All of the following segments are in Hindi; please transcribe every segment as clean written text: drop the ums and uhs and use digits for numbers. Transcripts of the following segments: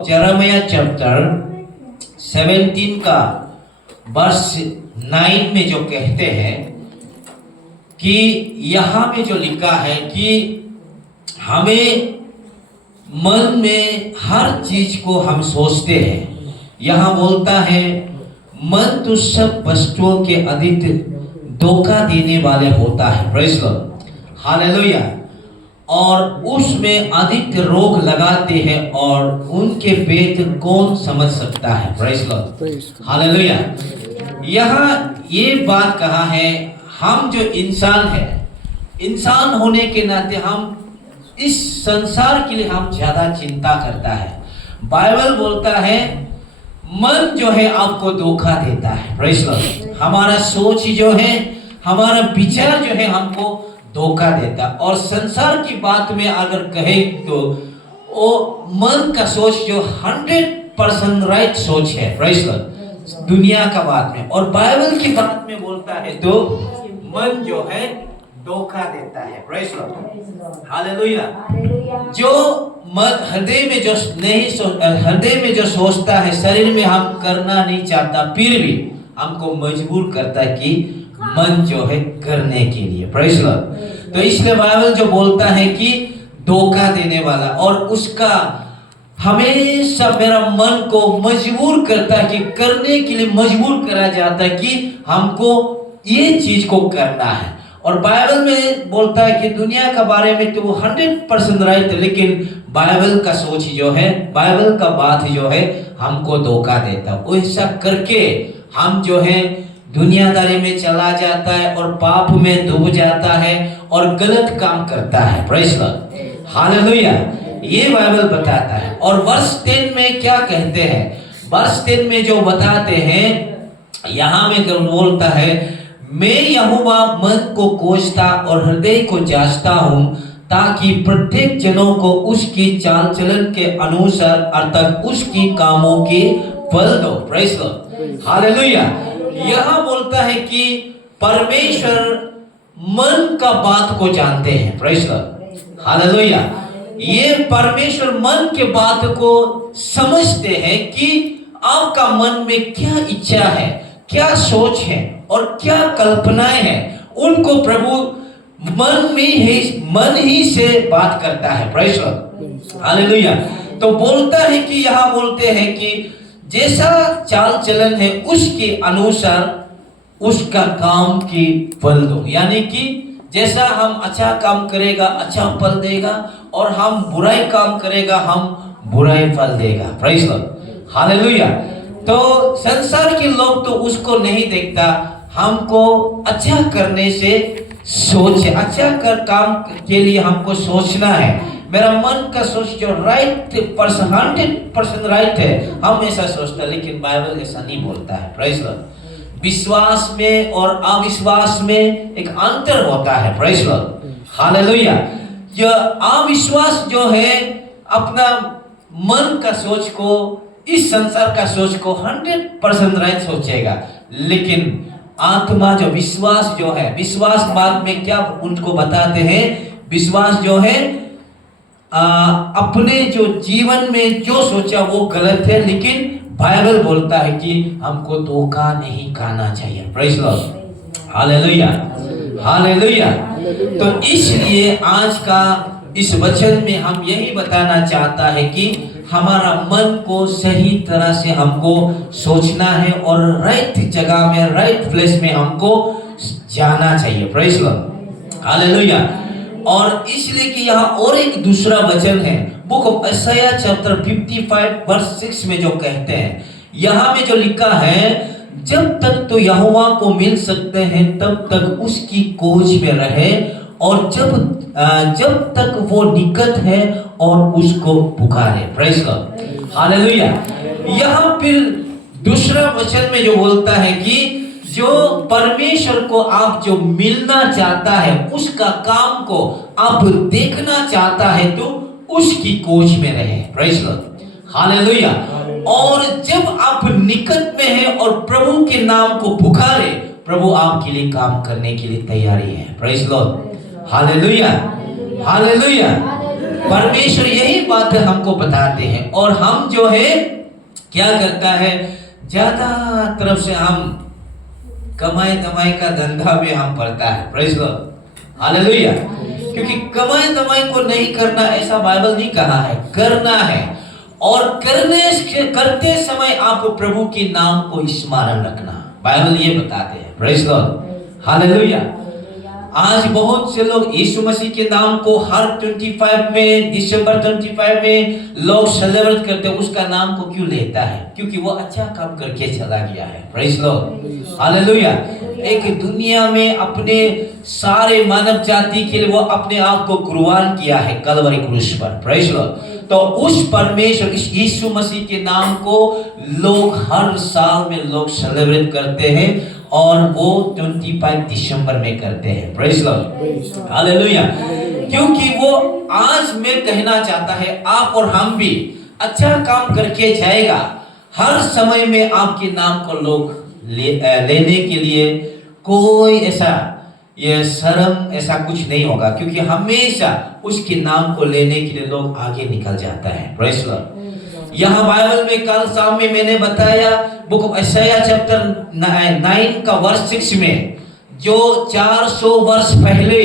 जेरेमिया चैप्टर 17 का वर्ष 9 में जो कहते हैं कि यहाँ में जो लिखा है कि हमें मन में हर चीज को हम सोचते हैं। यहाँ बोलता है मन तो सब वस्तुओं के अधिक धोखा देने वाले होता है। Praise Lord, hallelujah. और उसमें अधिक रोग लगाते हैं और उनके वेद कौन समझ सकता है। Praise Lord, hallelujah. यहाँ ये बात कहा है, हम जो इंसान है, इंसान होने के नाते हम इस संसार के लिए हम ज्यादा चिंता करता है। बाइबल बोलता है मन जो है आपको धोखा देता है। प्रेज़ लॉर्ड, हमारा सोच जो है, हमारा विचार जो है हमको धोखा देता। और संसार की बात में अगर कहे तो वो मन का सोच जो 100% राइट सोच है। प्रेज़ लॉर्ड, दुनिया का बात में। और बाइबल की बात में बोलता है तो मन जो है धोखा देता है। Praise Lord, hallelujah. जो मन हृदय में जो हृदय में जो सोचता है, शरीर में हम करना नहीं चाहता, फिर भी हमको मजबूर करता है कि मन जो है करने के लिए। प्रेज़ लॉर्ड, तो इसलिए बाइबल जो बोलता है कि धोखा देने वाला, और उसका हमेशा मेरा मन को मजबूर करता है कि करने के लिए मजबूर करा जाता है कि हमको ये चीज को करना है। और बाइबल में बोलता है कि दुनिया का बारे में तो 100% राइट है, लेकिन बाइबल का सोच जो है, बाइबल का बात जो है हमको धोखा देता। वैसा करके हम जो है दुनियादारी में चला जाता है और पाप में डूब जाता है और गलत काम करता है। Praise Lord, hallelujah. ये बाइबल बताता है। और वर्ष 10 में क्या कहते हैं? वर्ष 10 में जो बताते हैं, यहाँ में बोलता है मैं यहोवा मन को खोजता और हृदय को जांचता हूँ, ताकि प्रत्येक जनों को उसकी चाल चलन के अनुसार अर्थात उसकी कामों के फल दो। Praise Lord, hallelujah. यहाँ बोलता है कि परमेश्वर मन का बात को जानते हैं। Praise Lord, hallelujah. ये परमेश्वर मन के बात को समझते हैं कि आपका मन में क्या इच्छा है, क्या सोच है और क्या कल्पनाएं हैं, उनको प्रभु मन ही से बात करता है। Praise Lord, hallelujah. तो बोलता है कि यहाँ बोलते हैं कि जैसा चाल चलन है उसके अनुसार उसका काम की फल दो। यानी कि जैसा हम अच्छा काम करेगा अच्छा फल देगा, और हम बुराई काम करेगा हम बुराई फल देगा। Praise Lord, hallelujah. तो संसार के लोग तो उसको नहीं देखता, हमको अच्छा करने से सोच, अच्छा कर काम के लिए हमको सोचना है। मेरा मन का सोच जो 100% राइट है, हम ऐसा सोचते हैं, लेकिन बाइबल ऐसा नहीं बोलता है। प्रेज़ लॉर्ड, विश्वास में और अविश्वास में एक अंतर होता है। Praise Lord, hallelujah. यह अविश्वास जो है अपना मन का सोच को, इस संसार का सोच को 100% राइट सोचेगा, लेकिन आत्मा जो विश्वास जो है, विश्वास बाद में क्या उनको बताते हैं? विश्वास जो है अपने जो जीवन में जो सोचा वो गलत है, लेकिन बाइबल बोलता है कि हमको धोखा नहीं खाना चाहिए। Praise Lord, hallelujah, hallelujah. तो इसलिए आज का इस वचन में हम यही बताना चाहता है कि हमारा मन को सही तरह से हमको सोचना है और राइट जगह में, राइट प्लेस में हमको जाना चाहिए। Praise Lord, hallelujah. और इसलिए कि यहाँ और एक दूसरा वचन है, बुक ऑफ यशायाह चैप्टर 55 वर्ष 6 में जो कहते हैं, यहाँ में जो लिखा है, जब तक तो यहोवा को मिल सकते हैं तब तक उसकी खोज में रहे, और जब तक वो निकट है और उसको पुकारे। Praise Lord, hallelujah. यहाँ फिर दूसरा वचन में जो बोलता है कि जो परमेश्वर को आप जो मिलना चाहता है, उसका काम को आप देखना चाहता है, तो उसकी खोज में रहे। Praise Lord, hallelujah. और जब आप निकट में हैं और प्रभु के नाम को पुकारे, प्रभु आपके लिए काम करने के लिए तैयारी है। Praise Lord, hallelujah, hallelujah. परमेश्वर यही बात हमको बताते हैं, और हम जो है क्या करता है, ज्यादा तरफ से हम कमाई दमाई का धंधा में हम पड़ता है। Praise Lord, hallelujah. क्योंकि कमाई दमाई को नहीं करना ऐसा बाइबल नहीं कहा है, करना है। और करते समय आपको प्रभु के नाम को स्मरण रखना, बाइबल ये बताते हैं। Praise Lord, hallelujah. आज बहुत से लोग यीशु मसीह के नाम को हर 25 में, दिसंबर 25 में लोग सेलिब्रेट करते हैं। उसका नाम को क्यों लेता है? क्योंकि वो अच्छा काम करके चला गया है। Praise Lord, hallelujah. एक दुनिया में अपने सारे मानव जाति के लिए वो अपने आप को कुर्बान किया है कलवरी क्रूस पर। Praise Lord. तो उस परमेश्वर, इस यीशु मसीह के नाम को लोग हर साल में लोग सेलिब्रेट करते हैं, और वो 25 दिसंबर में करते हैं। Praise Lord, hallelujah. क्योंकि वो आज मैं कहना चाहता है, आप और हम भी अच्छा काम करके जाएगा, हर समय में आपके नाम को लोग लेने के लिए कोई ऐसा ये शर्म ऐसा कुछ नहीं होगा, क्योंकि हमेशा उसके नाम को लेने के लिए लोग आगे निकल जाता है। Praise Lord. यहाँ बाइबल में कल शाम में मैंने बताया, बुक ऑफ यशायाह चैप्टर 9 का वर्ष 6 में, जो 400 वर्ष पहले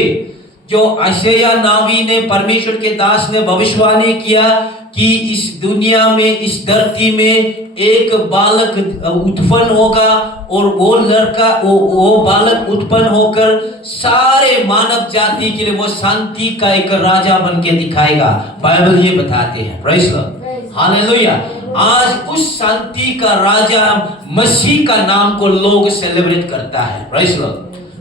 जो यशायाह नबी ने, परमेश्वर के दास ने भविष्यवाणी किया कि इस दुनिया में, इस धरती में एक बालक उत्पन्न होगा, और वो लड़का, वो बालक उत्पन्न होकर सारे मानव जाति के लिए वो शांति का एक राजा बन के दिखाएगा। बाइबल ये बताते हैं। Praise Lord, hallelujah. आज उस शांति का राजा मसीह का नाम को लोग सेलिब्रेट करता है। Praise Lord,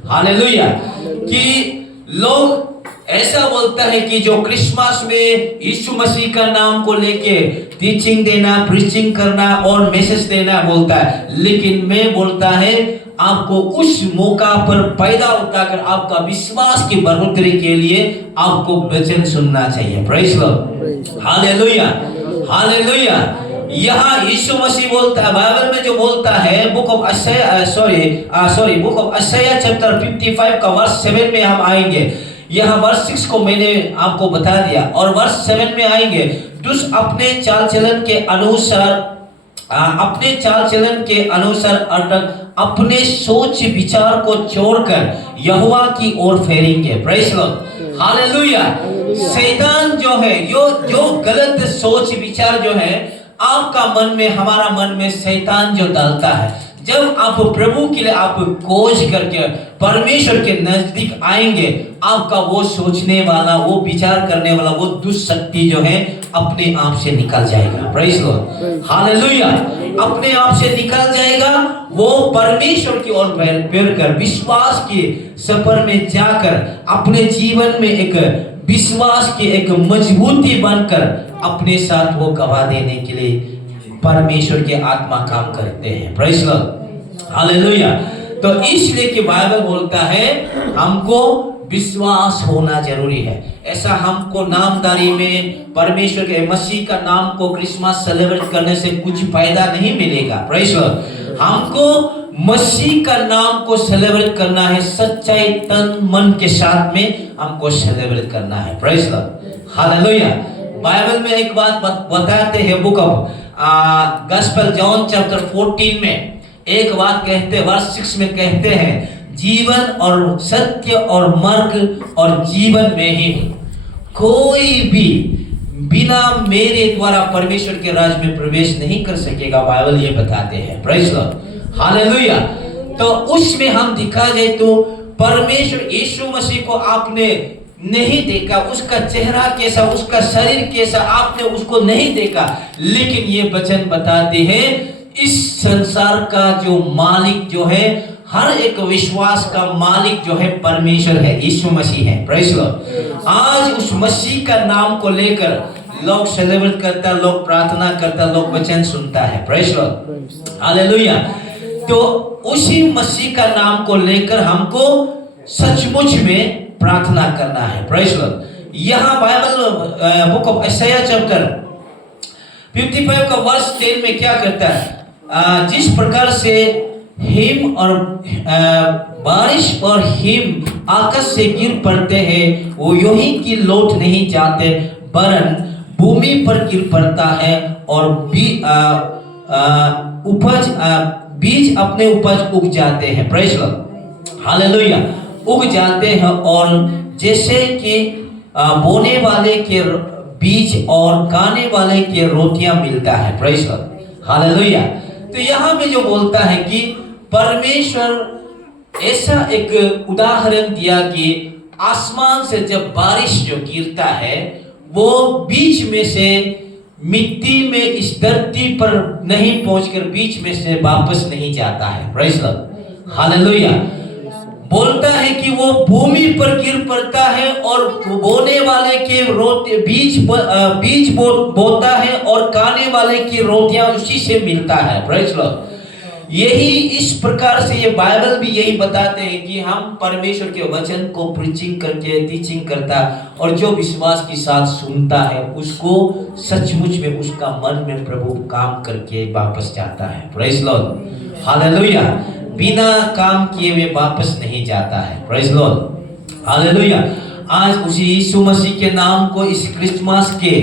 hallelujah. कि लोग ऐसा बोलता है कि जो क्रिसमस में यीशु मसीह का नाम को लेके टीचिंग देना, प्रीचिंग करना और मैसेज देना बोलता है, लेकिन मैं बोलता है आपको उस मौका पर पैदा उठाकर आपका विश्वास की बढ़ोतरी के लिए आपको वचन सुनना चाहिए। Praise Lord, hallelujah, hallelujah. यहाँ यीशु मसीह बोलता है, बाइबल में जो बोलता है, बुक ऑफ यशायाह चैप्टर 55 का वर्ष 7 में हम आएंगे। यहाँ वर्ष 6 को मैंने आपको बता दिया, और वर्ष 7 में आएंगे। दुष्ट अपने चाल चलन के अनुसार अटक अपने सोच विचार को छोड़कर यहोवा की ओर फेरेंगे। Praise Lord, hallelujah. शैतान जो है, जो गलत सोच विचार जो है आपका मन में, हमारा मन में शैतान जो डालता है, जब आप प्रभु के लिए आप खोज करके परमेश्वर के नजदीक आएंगे, आपका वो सोचने वाला, वो विचार करने वाला, वो दुष्शक्ति जो है अपने आप से निकल जाएगा। Praise Lord, hallelujah. अपने आप से निकल जाएगा। वो परमेश्वर की ओर फिर कर विश्वास के सफर में जाकर अपने जीवन में एक विश्वास की एक मजबूती बनकर अपने साथ वो गवाह देने के लिए परमेश्वर के आत्मा काम करते हैं। Praise Lord, hallelujah. तो इसलिए कि बाइबल बोलता है हमको विश्वास होना जरूरी है। ऐसा हमको नामदारी में परमेश्वर के मसीह का नाम को क्रिसमस सेलिब्रेट करने से कुछ फायदा नहीं मिलेगा। Praise Lord. हमको मसीह का नाम को सेलिब्रेट करना है, सच्चाई तन मन के साथ में हमको सेलिब्रेट करना है। Praise Lord, hallelujah. बाइबल में एक बात बताते हैं, book of gospel John chapter 14 में एक बात कहते, वर्ष 6 में कहते हैं, जीवन और सत्य और मार्ग और जीवन में ही कोई भी बिना मेरे द्वारा परमेश्वर के राज्य में प्रवेश नहीं कर सकेगा। बाइबल ये बताते हैं। Praise Lord, hallelujah. तो उसमें हम दिखा जाए तो परमेश्वर यीशु मसीह को आपने नहीं देखा, उसका चेहरा कैसा, उसका शरीर कैसा, आपने उसको नहीं देखा, लेकिन ये वचन बताते हैं इस संसार का जो मालिक जो है, हर एक विश्वास का मालिक जो है परमेश्वर है, यीशु मसीह है। Praise Lord. आज उस मसीह का नाम को लेकर लोग सेलिब्रेट करता, लोग प्रार्थना करता, लोग वचन सुनता है। Praise Lord, hallelujah. तो उसी मसीह का नाम को लेकर हमको सचमुच में प्रार्थना करना है। Praise Lord. यहाँ बाइबल बुक ऑफ यशायाह चैप्टर 55 का वर्ष 10 में क्या करता है, जिस प्रकार से हिम और बारिश और हिम आकाश से गिर पड़ते हैं, वो यूं ही कि लौट नहीं जाते, वरन भूमि पर गिर पड़ता है और बीज अपने उपज उग जाते हैं। Praise Lord, hallelujah. उग जाते हैं और जैसे कि बोने वाले के बीज और खाने वाले के रोटियां मिलता है। Praise Lord, hallelujah. तो यहाँ में जो बोलता है कि परमेश्वर ऐसा एक उदाहरण दिया कि आसमान से जब बारिश जो गिरता है वो बीच में से मिट्टी में इस धरती पर नहीं पहुंचकर बीच में से वापस नहीं जाता है। Praise Lord, hallelujah. बोलता है कि वो भूमि पर गिर पड़ता है और बोने वाले के बीज बोता है और खाने वाले की रोटियां उसी से मिलता है। Praise Lord. यही इस प्रकार से ये बाइबल भी यही बताते हैं कि हम परमेश्वर के वचन को प्रीचिंग करके टीचिंग करता और जो विश्वास के साथ सुनता है उसको सचमुच में उसका मन में प्रभु काम करके वापस जाता है। Praise Lord, hallelujah. बिना काम किए हुए वापस नहीं जाता है। Praise Lord, hallelujah. आज उसी यीशु मसीह के नाम को इस क्रिसमस के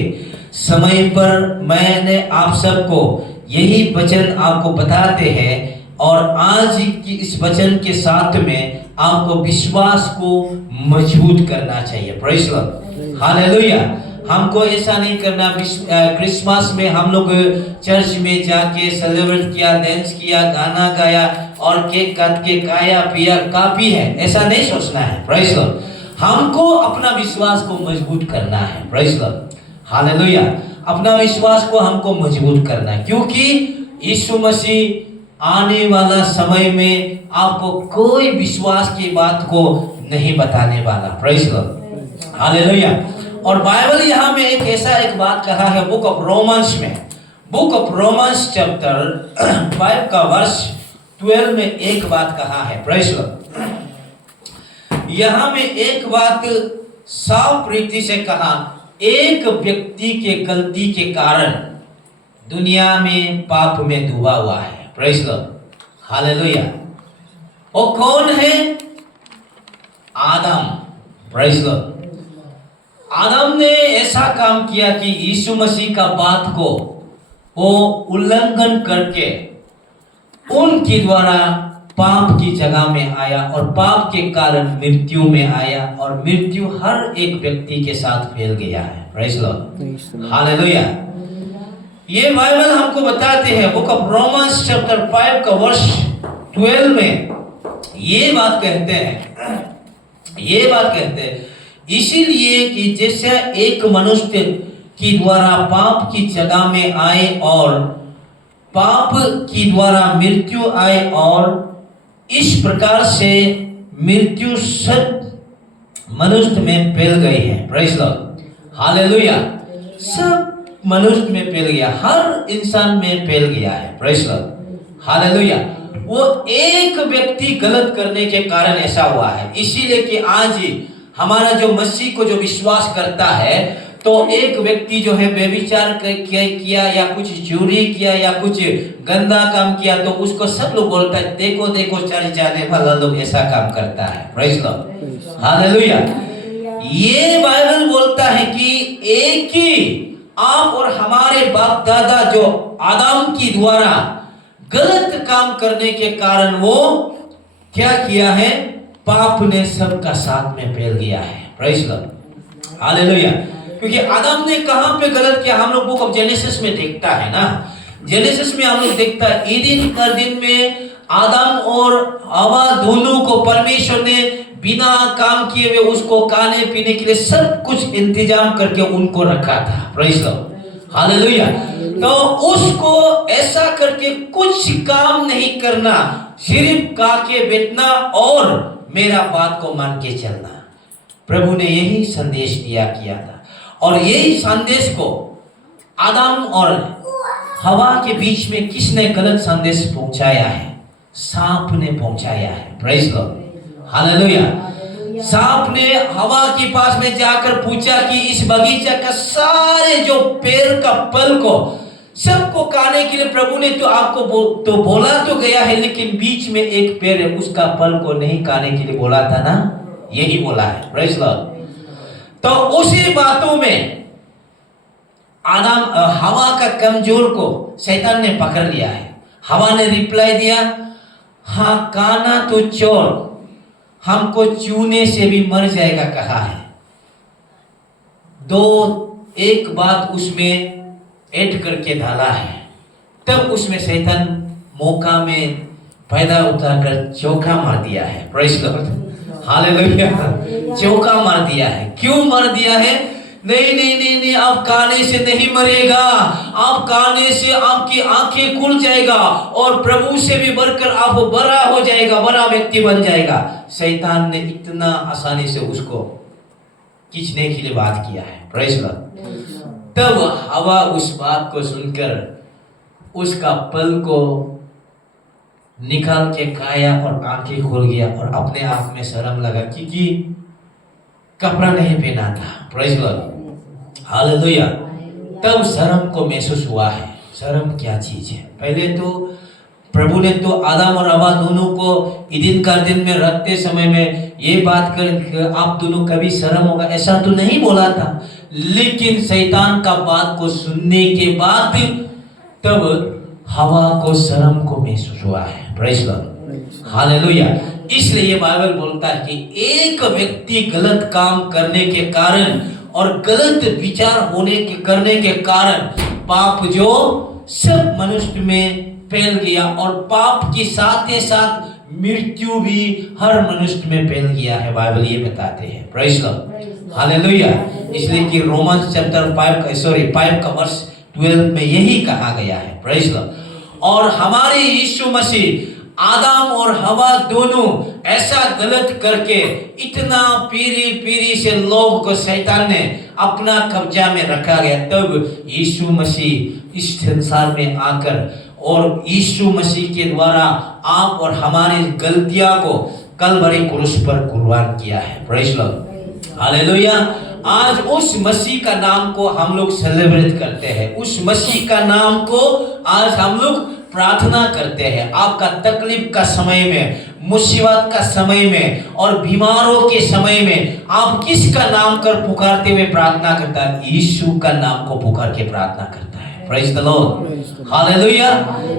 समय पर मैंने आप सबको यही वचन आपको बताते हैं और आज की इस वचन के साथ में आपको विश्वास को मजबूत करना चाहिए। Praise Lord, hallelujah. हमको ऐसा नहीं करना क्रिसमस में हम लोग चर्च में जाके सेलिब्रेट किया, डांस किया, गाना गाया और केक काट के खाया पिया, काफी है, ऐसा नहीं सोचना है। प्रेज़ लॉर्ड, हमको अपना विश्वास को मजबूत करना है। Praise Lord, hallelujah. अपना विश्वास को हमको मजबूत करना है क्योंकि यीशु मसीह आने वाला समय में आपको कोई विश्वास की बात को नहीं बताने वाला। Praise Lord, hallelujah. और बाइबल यहाँ में एक बात कहा है बुक ऑफ रोमन्स चैप्टर 5 का वर्ष 12 में एक बात कहा है। प्रेज़ लॉर्ड, यहाँ में एक बात साफ रीति से कहा, एक व्यक्ति के गलती के कारण दुनिया में पाप में डूबा हुआ है। Praise Lord, hallelujah. वो कौन है? आदम। प्रेज़ लॉर्ड, आदम ने ऐसा काम किया कि यीशु मसीह का बात को वो उल्लंघन करके उनके द्वारा पाप की जगह में आया और पाप के कारण मृत्यु में आया और मृत्यु हर एक व्यक्ति के साथ फैल गया है। Praise Lord, hallelujah. ये बाइबल हमको बताते हैं बुक ऑफ रोमन्स चैप्टर 5 का वर्ष 12 में ये बात कहते हैं, इसीलिए कि जैसे एक मनुष्य की द्वारा पाप की जगह में आए और पाप की द्वारा मृत्यु आए और इस प्रकार से मृत्यु सब मनुष्य में फैल गई है। Praise Lord, hallelujah. सब मनुष्य में फैल गया, हर इंसान में फैल गया है। Praise Lord, hallelujah. वो एक व्यक्ति गलत करने के कारण ऐसा हुआ है। इसीलिए कि आज हमारा जो मसीह को जो विश्वास करता है तो एक व्यक्ति जो है व्यभिचार किया या कुछ चोरी किया या कुछ गंदा काम किया तो उसको सब लोग बोलता है देखो देखो चर्च जाने वाला लोग ऐसा काम करता है। Praise Lord, hallelujah. ये बाइबल बोलता है कि एक ही आप और हमारे बाप दादा जो आदम की द्वारा गलत काम करने के कारण वो क्या किया है, पाप ने सबका साथ में फैल गया है। Praise Lord, hallelujah. क्योंकि आदम ने कहां पे गलत किया, हम लोग बुक ऑफ जेनेसिस में देखता है ना। जेनेसिस में हम लोग देखता है ईदन गार्डन में आदम और हवा दोनों को परमेश्वर ने बिना काम किए हुए उसको खाने पीने के लिए सब कुछ इंतजाम करके उनको रखा था। Praise Lord, hallelujah. तो उसको ऐसा करके कुछ काम नहीं करना, सिर्फ खा के बैठना और मेरा बात को मान के चलना। प्रभु ने यही संदेश दिया किया था और यही संदेश को आदम और हवा के बीच में किसने गलत संदेश पहुंचाया है? सांप ने पहुंचाया है। Praise Lord, hallelujah. सांप ने हवा के पास में जाकर पूछा कि इस बगीचा का सारे जो पेड़ का फल को सबको खाने के लिए प्रभु ने तो आपको तो बोला तो गया है, लेकिन बीच में एक पेड़ है उसका फल को नहीं खाने के लिए बोला था ना, यही बोला है। Praise Lord. तो उसी बातों में आदम हवा का कमजोर को शैतान ने पकड़ लिया है। हवा ने रिप्लाई दिया, हाँ काना तो चोर, हमको चूने से भी मर जाएगा कहा है। एक बात उसमें ऐड करके डाला है। तब उसमें शैतान मौका में पैदा उठाकर चौका मार दिया है। Praise Lord, hallelujah. चौका मार दिया है। क्यों मार दिया है? नहीं नहीं नहीं नहीं, आप खाने से नहीं मरेगा, आप खाने से आपकी आंखें खुल जाएगा और प्रभु से भी बढ़कर आप बड़ा हो जाएगा, बड़ा व्यक्ति बन जाएगा। शैतान ने इतना आसानी से उसको खींचने के लिए बात किया है। Praise Lord. तब हवा उस बात को सुनकर उसका पल को निकाल के खाया और आंखें खोल गया और अपने आप में शर्म लगा क्योंकि कपड़ा नहीं पहना था। Praise Lord, hallelujah. तब शर्म को महसूस हुआ है। शर्म क्या चीज है? पहले तो प्रभु ने तो आदम और हवा दोनों को ईदन गार्डन में रखते समय में ये बात कर आप दोनों कभी शर्म होगा ऐसा तो नहीं बोला था। लेकिन शैतान का बात को सुनने के बाद तब हवा को शर्म को महसूस हुआ है। Praise Lord, hallelujah. इसलिए ये बाइबल बोलता है कि एक व्यक्ति गलत काम करने के कारण और गलत विचार करने के कारण पाप जो सब मनुष्य में फैल गया और पाप के साथ ही साथ मृत्यु भी हर मनुष्य में फैल गया है। बाइबल ये बताते हैं। Praise Lord, hallelujah. इसलिए कि रोमन्स चैप्टर 5 का वर्ष 12 में यही कहा गया है। Praise Lord. और हमारे यीशु मसीह आदम और हवा दोनों ऐसा गलत करके इतना पीढ़ी से लोग को शैतान ने अपना कब्जा में रखा गया। तब यीशु मसीह इस संसार में आकर और यीशु मसीह के द्वारा आप और हमारी गलतियां को कलवरी क्रूस पर कुर्बान किया है। Praise Lord, hallelujah. आज उस मसीह का नाम को हम लोग सेलिब्रेट करते हैं। उस मसीह का नाम को आज हम लोग प्रार्थना करते हैं। आपका तकलीफ का समय में, मुसीबत का समय में और बीमारों के समय में आप किसका नाम कर पुकारते हुए प्रार्थना करता है? यीशु का नाम को पुकार के प्रार्थना करता है। Praise the Lord, hallelujah.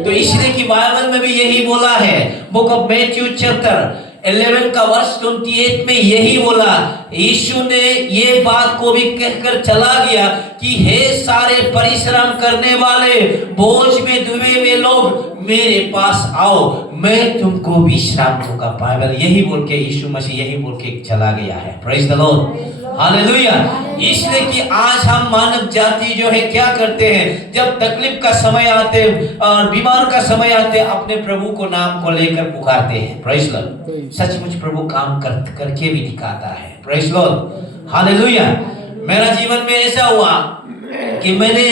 तो इसलिए कि बाइबल में भी यही बोला है। बुक ऑफ मैथ्यू चैप्टर 11 का वर्ष 28 में यही बोला। यीशु ने ये बात को भी कहकर चला गया कि हे सारे परिश्रम करने वाले, बोझ में डूबे हुए लोग मेरे पास आओ, मैं तुमको विश्राम दूंगा। बाइबल यही बोल के, यीशु मसीह यही बोल के चला गया है। Praise the Lord, hallelujah. इसलिए कि आज हम मानव जाति जो है क्या करते हैं, जब तकलीफ का समय आते और बीमार का समय आते अपने प्रभु को नाम को लेकर पुकारते हैं। Praise Lord. सचमुच प्रभु काम करके भी दिखाता है। Praise Lord, hallelujah. मेरा जीवन में ऐसा हुआ कि मैंने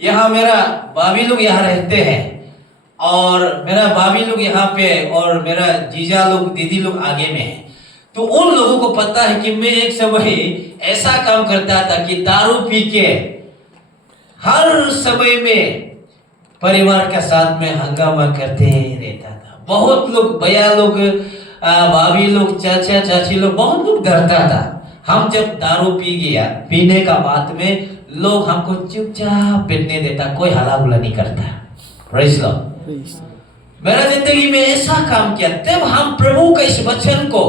यहाँ, मेरा भाभी लोग यहाँ रहते हैं और मेरा भाभी लोग यहाँ पे और मेरा जीजा लोग, दीदी लोग आगे में है। तो उन लोगों को पता है कि मैं एक समय ऐसा काम करता था कि दारू पी के हर समय में परिवार के साथ में हंगामा करते रहता था। बहुत लोग, भैया लोग, भाभी लोग, चाचा चाची लोग, बहुत लोग डरता था। हम जब दारू पीने का बाद में लोग हमको चुपचाप बैठने देता, कोई हल्ला गुल्ला नहीं करता। Praise Lord. मेरा जिंदगी में ऐसा काम किया। तब हम प्रभु का इस वचन को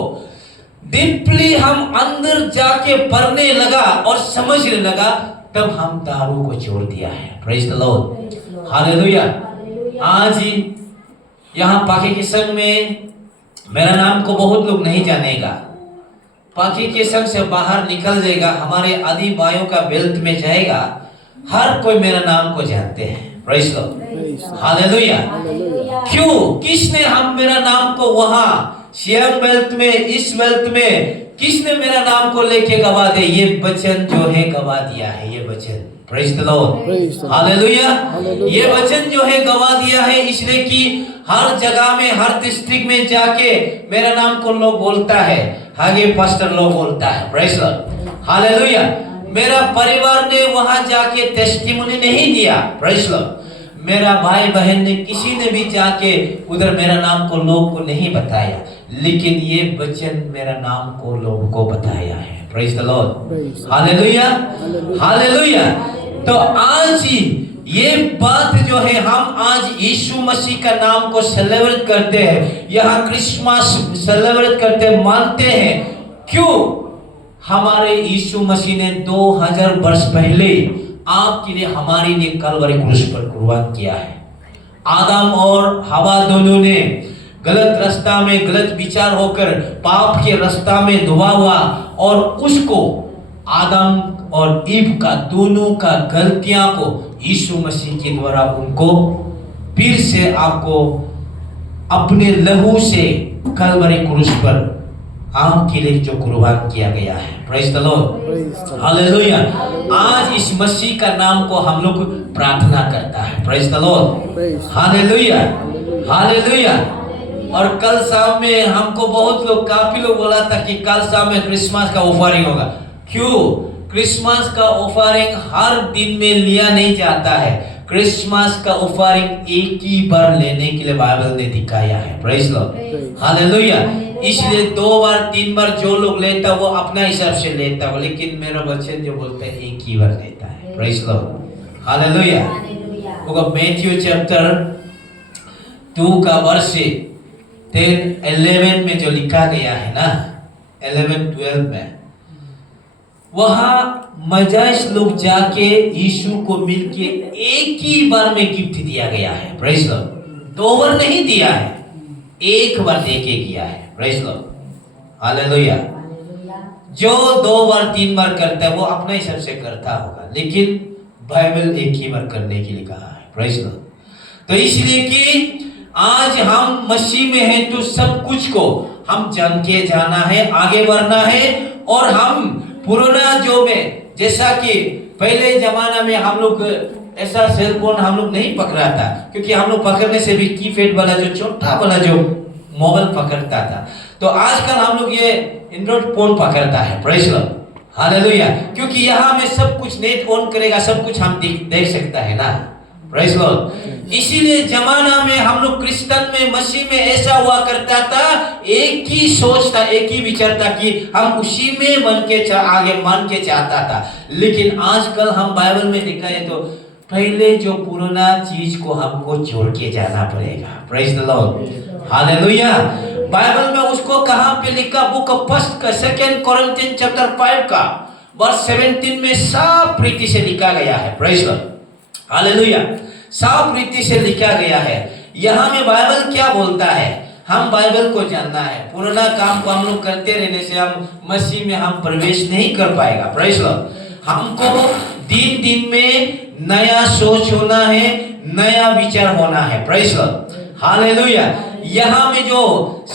डीपली हम अंदर जाके पढ़ने लगा और समझने लगा, तब हम दारू को छोड़ दिया है। Praise the Lord, hallelujah. आज यहाँ पाके के संग में मेरा नाम को बहुत लोग नहीं जानेगा। पाके के संग से बाहर निकल जाएगा, हमारे आदि भाइयों का बेल्ट में जाएगा, हर कोई मेरा नाम को जानते हैं। Praise Lord, hallelujah. क्यों? किसने हम मेरा नाम को वहां सियांग बेल्ट में, इस बेल्ट में किसने मेरा नाम को लेके गवा दे? ये वचन जो है गवा दिया है। ये वचन, प्रेज़ द लॉर्ड, हालेलुया। ये वचन जो है गवा दिया है, इसलिए कि हर जगह में, हर डिस्ट्रिक्ट में जाके मेरा नाम को लोग बोलता है, आगे पास्टर लोग बोलता है। Praise Lord, hallelujah. मेरा परिवार ने वहां जाके टेस्टिमोनी नहीं दिया। Praise Lord. मेरा भाई बहन ने, किसी ने भी जाके उधर मेरा नाम को लोग को नहीं बताया, लेकिन ये वचन मेरा नाम को लोगों को बताया है। Praise the Lord, hallelujah, hallelujah. तो आज ये बात जो है, हम आज यीशु मसीह का नाम को सेलिब्रेट करते हैं, यहाँ क्रिसमस सेलिब्रेट करते हैं, मानते हैं। क्यों? हमारे यीशु मसीह ने 2000 वर्ष पहले आपके लिए, हमारे लिए कलवरी क्रूस पर कुर्बान किया है। आदम और हवा दोनों ने गलत रास्ता में, गलत विचार होकर पाप के रास्ता में डूबा हुआ, और उसको आदम और ईव का, दोनों का गलतियां को यीशु मसीह के द्वारा उनको फिर से आपको अपने लहू से कलवरी क्रूस पर आम के लिए जो कुर्बान किया गया है। Praise the Lord, hallelujah. आज इस मसीह का नाम को हम लोग प्रार्थना करता है। Praise the Lord, hallelujah, hallelujah. और कल शाम में हमको बहुत लोग, काफी लोग बोला था कि कल शाम में क्रिसमस का ऑफरिंग होगा। क्यों? क्रिसमस का ऑफरिंग हर दिन में लिया नहीं जाता है। क्रिसमस का ऑफरिंग एक ही बार लेने के लिए बाइबल ने दिखाया है। Praise Lord, hallelujah. इसलिए 2 बार 3 बार जो लोग लेता वो अपना हिसाब से लेता है, लेकिन मेरा बच्चे जो बोलते हैं एक ही बार लेता है। Praise Lord, hallelujah. वो मैथ्यू चैप्टर 2 का वर्ष 10-11 में जो लिखा गया है ना, 11-12 में, वहां मजाइस लोग जाके यीशु को मिलके एक ही बार में गिफ्ट दिया गया है। प्रेज लॉर्ड, 2 बार नहीं दिया है, एक बार देके गया है। Praise Lord, hallelujah. जो 2 बार 3 बार करता है वो अपने हिसाब से करता होगा, लेकिन बाइबल एक ही बार करने के लिए कहा है। Praise Lord. तो इसलिए कि आज हम मसीह में हैं तो सब कुछ को हम जान के जाना है, आगे बढ़ना है। और हम पुराना जो में, जैसा कि पहले जमाना में हम लोग ऐसा सेल फोन हम लोग नहीं पकड़ा था, क्योंकि हम लोग पकड़ने से भी कीपैड वाला जो छोटा वाला जो मोबाइल पकड़ता था। तो आजकल हम लोग ये एंड्रॉइड फोन पकड़ता है। Praise Lord, hallelujah. क्योंकि यहाँ में सब कुछ नेट ऑन करेगा, सब कुछ हम देख सकता है ना। Praise Lord. इसीलिए जमाना में हम लोग क्रिश्चियन में, मसीह में ऐसा हुआ करता था, एक ही सोच था, एक ही विचार था कि हम उसी में आगे मान के चाहता था। लेकिन आजकल हम बाइबल में देखा है तो पहले जो पुराना चीज को हमको छोड़ के जाना पड़ेगा। Praise the Lord, hallelujah. Bible में उसको कहां पे लिखा? बुक ऑफ 2 कोरिन्थियंस चैप्टर 5 का वर्ष 17 में साफ रीति से लिखा गया है। Praise Lord, hallelujah. साफ रीति से लिखा गया है। यहाँ में बाइबल क्या बोलता है, हम बाइबल को जानना है। पुराना काम को हम लोग करते रहने से हम मसीह में हम प्रवेश नहीं कर पाएगा। Praise Lord. हमको दिन दिन में नया सोच होना है, नया विचार होना है। Praise Lord, hallelujah. यहाँ में जो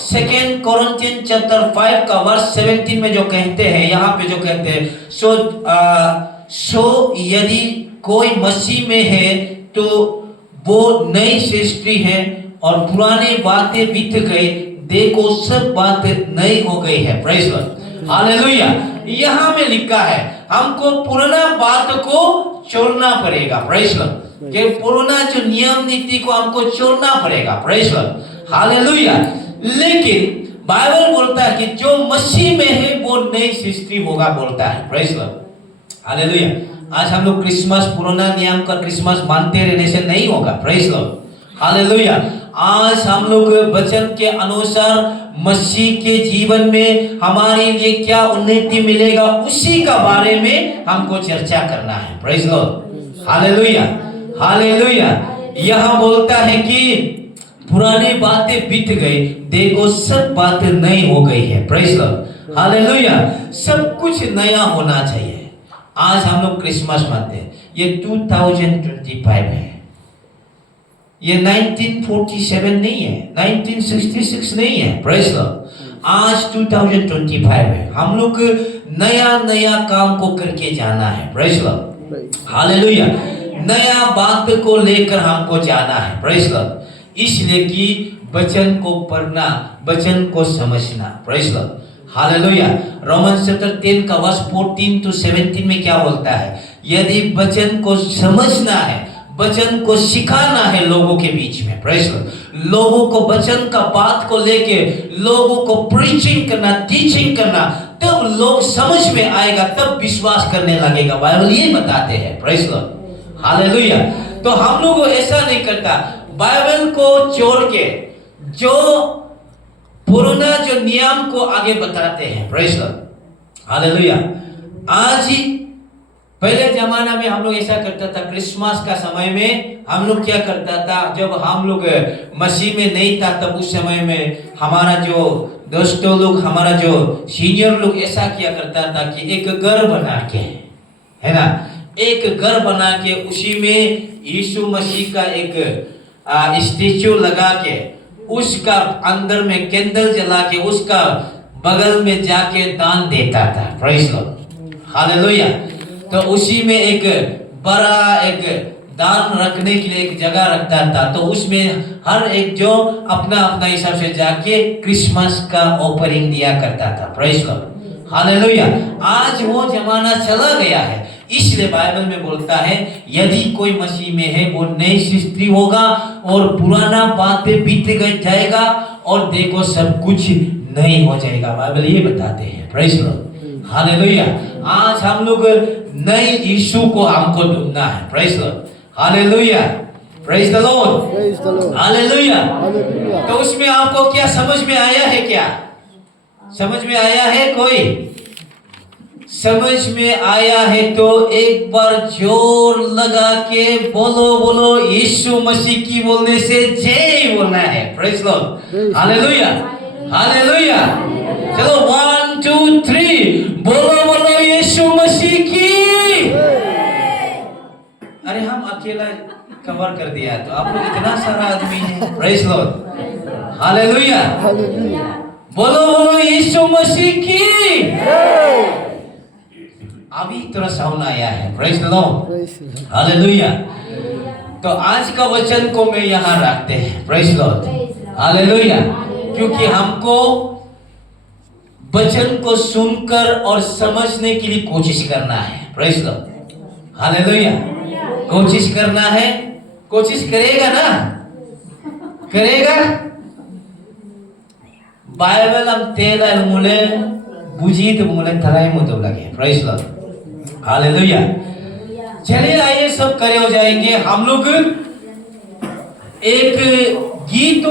2 कोरिन्थियंस चैप्टर 5 का वर्ष 17 में जो कहते हैं, यहाँ पे जो कहते हैं, सो यदि कोई मसीह में है तो वो नई सृष्टि है, और पुरानी बातें बीत गई, देखो सब बातें नई हो गई है। Praise Lord, hallelujah. यहाँ में लिखा है हमको पुराना बात को छोड़ना पड़ेगा। प्रेज लॉर्ड, कि पुराना जो नियम नीति को हमको छोड़ना पड़ेगा। Praise Lord, hallelujah. लेकिन बाइबल बोलता है कि जो मसीह में है वो नई सृष्टि होगा, बोलता है। Praise Lord, hallelujah. आज हम लोग क्रिसमस, पुराना नियम का क्रिसमस मानते रहने से नहीं होगा। Praise Lord, hallelujah. आज हम लोग वचन के अनुसार मसीह के जीवन में हमारे लिए क्या उन्नति मिलेगा, उसी का बारे में हमको चर्चा करना है। Praise Lord, hallelujah, hallelujah. यहाँ बोलता है कि पुरानी बातें बीत गई, देखो सब बातें नई हो गई है। Praise Lord, hallelujah. सब कुछ नया होना चाहिए। आज हम लोग क्रिसमस मानते हैं, ये 2025 है, ये 1947 नहीं है, 1966 नहीं है। प्रेज लॉर्ड, आज 2025 है। हम लोग नया नया काम को करके जाना है। Praise Lord, hallelujah. नया बात को लेकर हमको जाना है। Praise Lord. इसलिए कि वचन को पढ़ना, वचन को समझना। Praise Lord, hallelujah. Romans chapter 10 का वर्ष 14 to 17 में क्या बोलता है? यदि वचन को समझना है, वचन को सिखाना है लोगों के बीच में, प्रेज लॉर्ड, लोगों को वचन का बात को लेके लोगों को प्रीचिंग करना, टीचिंग करना, तब लोग समझ में आएगा, तब विश्वास करने लगेगा। बाइबल ये बताते हैं। Praise Lord, hallelujah. तो हम लोग ऐसा नहीं करता, बाइबल को छोड़ के जो पुराना जो नियम को आगे बताते हैं। Praise Lord, hallelujah. आज ही पहले जमाना में हम लोग ऐसा करता था, क्रिसमस का समय में हम लोग क्या करता था, जब हम लोग मसीह में नहीं था तब उस समय में हमारा जो दोस्तों लोग, हमारा जो सीनियर लोग ऐसा किया करता था कि एक घर बना के, है ना, एक घर बना के उसी में यीशु मसीह का एक स्टैचू लगा के उसका अंदर में कैंडल जला के उसका बगल में जाके दान देता था। Praise Lord, hallelujah. तो उसी में एक बड़ा एक दान रखने के लिए एक जगह रखता था, तो उसमें हर एक जो अपना अपना हिसाब से जाके क्रिसमस का ऑफरिंग दिया करता था। Praise Lord, hallelujah. आज वो जमाना चला गया है, इसलिए बाइबल में बोलता है यदि कोई मसीह में है वो नई सृष्टि होगा और पुराना बातें बीत गए जाएगा और देखो सब कुछ नई हो जाएगा। बाइबल ये बताते हैं। Praise Lord, hallelujah. आज हम लोग नए यीशु को हमको ढूंढना है। Praise Lord, hallelujah. Praise the Lord, hallelujah. तो उसमें आपको क्या समझ में आया है? क्या समझ में आया है? कोई समझ में आया है तो एक बार जोर लगा के बोलो, बोलो यीशु मसीह की बोलने से जय बोलना है। Praise Lord, hallelujah, hallelujah. चलो 1 2 3 बोलो, बोलो यीशु मसीह की। अरे हम अकेला कवर कर दिया तो आप लोग इतना सारा आदमी है। प्रेज लॉर्ड, हालेलुया, बोलो, बोलो यीशु मसीह की। अभी थोड़ा साउंड आया है। Praise the Lord, hallelujah. तो आज का वचन को मैं यहाँ रखते हैं। Praise Lord, hallelujah. क्योंकि हमको वचन को सुनकर और समझने के लिए कोशिश करना है। Praise Lord, hallelujah. कोशिश करना है, कोशिश करेगा ना, करेगा। बाइबल हम तेला मुले बुझी तो मुले थराई मुझे लगे। Praise Lord, hallelujah. चलिए आइए सब करे हो जाएंगे हम लोग एक गीत